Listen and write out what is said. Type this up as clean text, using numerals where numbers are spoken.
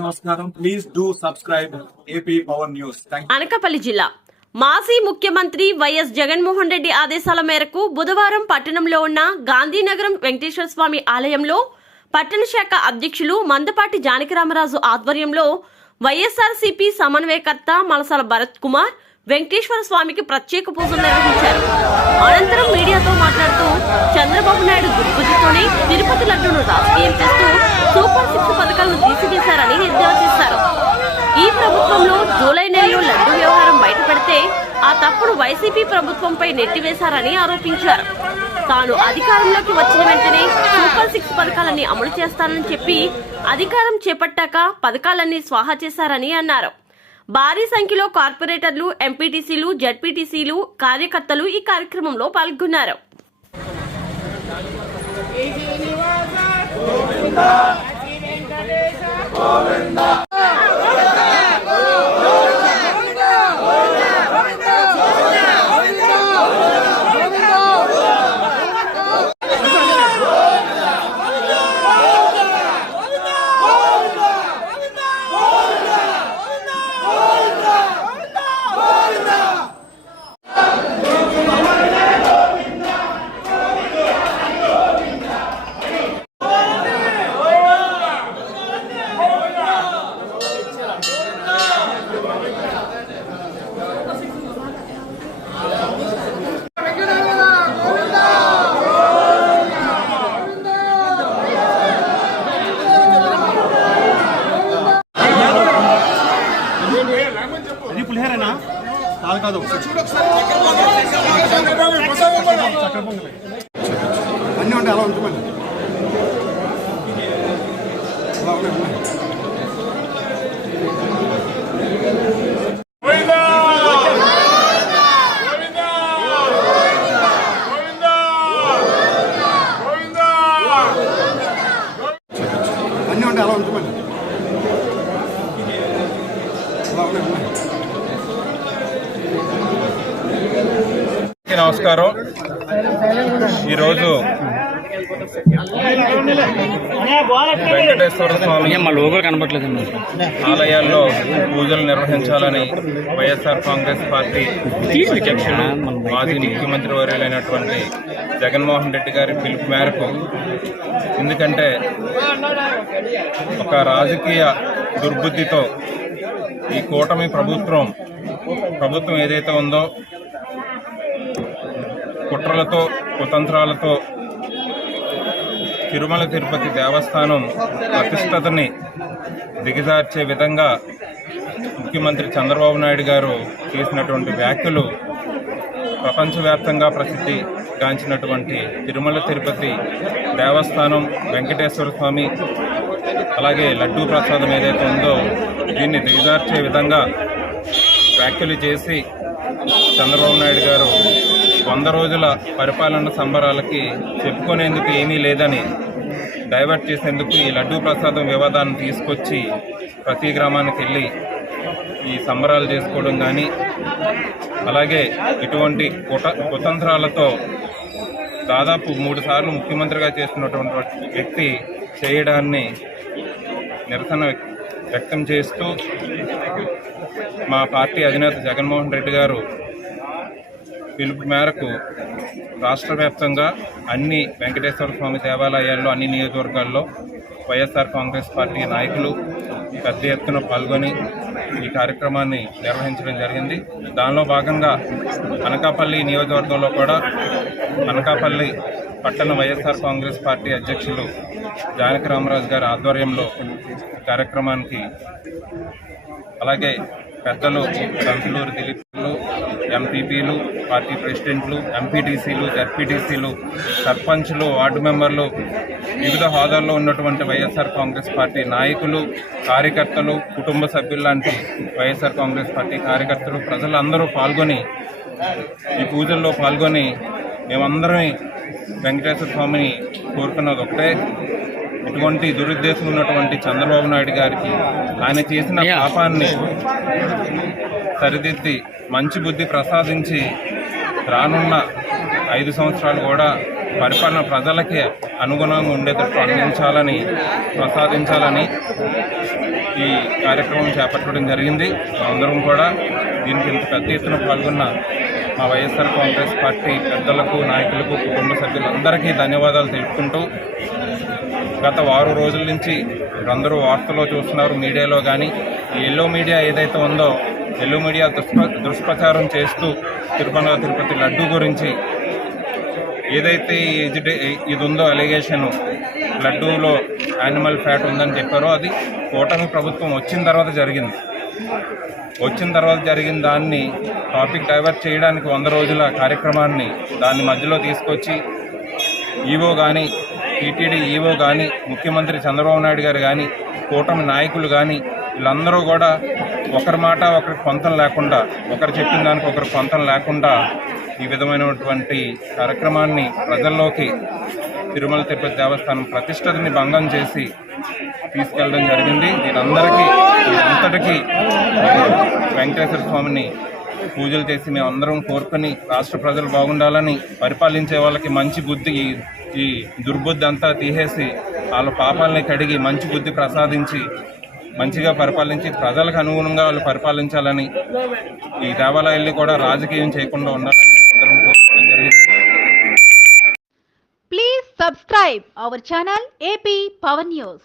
నమస్కారం. Please do subscribe AP power news. Anakapalli జిల్లా మాజీ ముఖ్యమంత్రి వైఎస్ జగన్మోహన్ రెడ్డి ఆదేశాల మేరకు బుధవారం పట్టణంలో ఉన్న గాంధీనగరం వెంకటేశ్వర స్వామి ఆలయంలో పట్టణ శాఖ అధ్యక్షులు మందపాటి జానకిరామరాజు ఆధ్వర్యంలో వైఎస్ఆర్సీపీ సమన్వయకర్త మలసాల భరత్ కుమార్ వెంకటేశ్వర స్వామికి ప్రత్యేక పూజలు నిర్వహించారు. అనంతరం మీడియాతో మాట్లాడుతూ చంద్రబాబు నాయుడు దుర్బుద్ధితోనే తిరుపతి లడ్డూను రాజకీయం చేస్తూ సూపర్ 6 పథకాలను తీసివేశారని ఎద్దేవా చేశారు. ఈ ప్రభుత్వంలో జూలై నెలలో లడ్డూ వ్యవహారం బయటపడితే ఆ తప్పుడు వైసీపీ ప్రభుత్వంపై నెట్టివేశారని ఆరోపించారు. తాను అధికారంలోకి వచ్చిన వెంటనే సూపర్ 6 పథకాలన్నీ అమలు చేస్తానని చెప్పి అధికారం చేపట్టాక పథకాలన్నీ స్వాహా చేశారని అన్నారు. భారీ సంఖ్యలో కార్పొరేటర్లు, ఎంపీటీసీలు, జడ్పీటీసీలు, కార్యకర్తలు ఈ కార్యక్రమంలో పాల్గొన్నారు. పులిహేరేనా కాదు అన్నీ ఉంటాయి. అలా ఉంచుకోండి. అలా ఉన్నాయి. అన్నీ ఉంటాయి. అలా ఉంచుకోండి. అలా ఉన్నాయి. నమస్కారం. ఈరోజు వెంకటేశ్వర స్వామి ఆలయాల్లో పూజలు నిర్వహించాలని వైఎస్ఆర్ కాంగ్రెస్ పార్టీ అధ్యక్షుడు మాజీ ముఖ్యమంత్రి వర్యులైనటువంటి జగన్మోహన్ రెడ్డి గారి పిలుపు మేరకు, ఎందుకంటే ఒక రాజకీయ దుర్బుద్ధితో ఈ కూటమి ప్రభుత్వం ఏదైతే ఉందో కుట్రలతో, కుతంత్రాలతో తిరుమల తిరుపతి దేవస్థానం ప్రతిష్టతని దిగజార్చే విధంగా ముఖ్యమంత్రి చంద్రబాబు నాయుడు గారు చేసినటువంటి వ్యాఖ్యలు ప్రపంచవ్యాప్తంగా ప్రసిద్ధి గాంచినటువంటి తిరుమల తిరుపతి దేవస్థానం, వెంకటేశ్వర స్వామి, అలాగే లడ్డూ ప్రసాదం ఏదైతే ఉందో దీన్ని దిగజార్చే విధంగా వ్యాఖ్యలు చేసి చంద్రబాబు నాయుడు గారు 100 రోజుల పరిపాలన సంబరాలకి చెప్పుకునేందుకు ఏమీ లేదని డైవర్ట్ చేసేందుకు ఈ లడ్డూ ప్రసాదం వివాదాన్ని తీసుకొచ్చి ప్రతి గ్రామానికి వెళ్ళి ఈ సంబరాలు చేసుకోవడం కానీ, అలాగే ఇటువంటి కుతంత్రాలతో దాదాపు 3 సార్లు ముఖ్యమంత్రిగా చేస్తున్నటువంటి వ్యక్తి చేయడాన్ని నిరసన వ్యక్తం చేస్తూ మా పార్టీ అధినేత జగన్మోహన్ రెడ్డి గారు పిలుపు మేరకు రాష్ట్ర వ్యాప్తంగా అన్ని వెంకటేశ్వర స్వామి దేవాలయాల్లో, అన్ని నియోజకవర్గాల్లో వైఎస్ఆర్ కాంగ్రెస్ పార్టీ నాయకులు పెద్ద ఎత్తున పాల్గొని ఈ కార్యక్రమాన్ని నిర్వహించడం జరిగింది. దానిలో భాగంగా అనకాపల్లి నియోజకవర్గంలో కూడా అనకాపల్లి పట్టణ వైఎస్ఆర్ కాంగ్రెస్ పార్టీ అధ్యక్షులు జానకిరామరాజు గారి ఆధ్వర్యంలో కార్యక్రమానికి, అలాగే పెద్దలు దంతులూరు దిలీప్లు, ఎంపీపీలు, పార్టీ ప్రెసిడెంట్లు, ఎంపీటీసీలు, జడ్పీటీసీలు, సర్పంచ్లు, వార్డు మెంబర్లు, వివిధ హోదాల్లో ఉన్నటువంటి వైఎస్ఆర్ కాంగ్రెస్ పార్టీ నాయకులు, కార్యకర్తలు, కుటుంబ సభ్యులు లాంటి వైఎస్ఆర్ కాంగ్రెస్ పార్టీ కార్యకర్తలు, ప్రజలందరూ పాల్గొని ఈ పూజల్లో పాల్గొని మేమందరం వెంకటేశ్వర స్వామిని కోరుకున్నది ఒకటే, ఇటువంటి దురుద్దేశం ఉన్నటువంటి చంద్రబాబు నాయుడు గారికి ఆయన చేసిన పాపాన్ని సరిదిద్ది మంచి బుద్ధి ప్రసాదించి రానున్న 5 సంవత్సరాలు కూడా పరిపాలన ప్రజలకి అనుగుణంగా ఉండేటట్టు అందించాలని, ప్రసాదించాలని ఈ ఈ కార్యక్రమం చేపట్టడం జరిగింది. అందరం కూడా దీనికి ఇంత పెద్ద ఎత్తున పాల్గొన్న మా వైఎస్ఆర్ కాంగ్రెస్ పార్టీ పెద్దలకు, నాయకులకు, కుటుంబ సభ్యులందరికీ ధన్యవాదాలు తెలుపుకుంటూ, గత వారం రోజుల నుంచి అందరూ వార్తల్లో చూస్తున్నారు, మీడియాలో కానీ ఈ ఎల్లో మీడియా ఏదైతే ఉందో ఎల్లో మీడియా దుష్ప్రచారం చేస్తూ తిరుపతి లడ్డు గురించి ఏదైతే ఇది ఉందో అలిగేషన్ లడ్డూలో యానిమల్ ఫ్యాట్ ఉందని చెప్పారో అది కూటమి ప్రభుత్వం వచ్చిన తర్వాత జరిగిన దాన్ని టాపిక్ డైవర్ట్ చేయడానికి 100 రోజుల కార్యక్రమాన్ని దాన్ని మధ్యలో తీసుకొచ్చి ఈవో కానీ, టీటీడీ ఈవో కానీ, ముఖ్యమంత్రి చంద్రబాబు నాయుడు గారు కానీ, కూటమి నాయకులు కానీ వీళ్ళందరూ కూడా ఒకరి మాట ఒకరికి పొంతం లేకుండా, ఒకరు చెప్పిన దానికి ఒకరు పొంతం లేకుండా ఈ విధమైనటువంటి కార్యక్రమాన్ని ప్రజల్లోకి తిరుమల తిరుపతి దేవస్థానం ప్రతిష్టతని భంగం చేసి తీసుకెళ్ళడం జరిగింది. అంతటికీ వెంకటేశ్వర స్వామిని పూజలు చేసి మేమందరం కోరుకొని రాష్ట్ర ప్రజలు బాగుండాలని, పరిపాలించే వాళ్ళకి మంచి బుద్ధి, ఈ దుర్బుద్ధి అంతా తీసేసి వాళ్ళ పాపాలని కడిగి మంచి బుద్ధి ప్రసాదించి మంచిగా పరిపాలించి ప్రజలకు అనుగుణంగా వాళ్ళు పరిపాలించాలని, ఈ దేవాలయాల్ని కూడా రాజకీయం చేయకుండా ఉండాలని అందరం కోరుకోవడం జరిగింది. Please subscribe our channel AP Power News.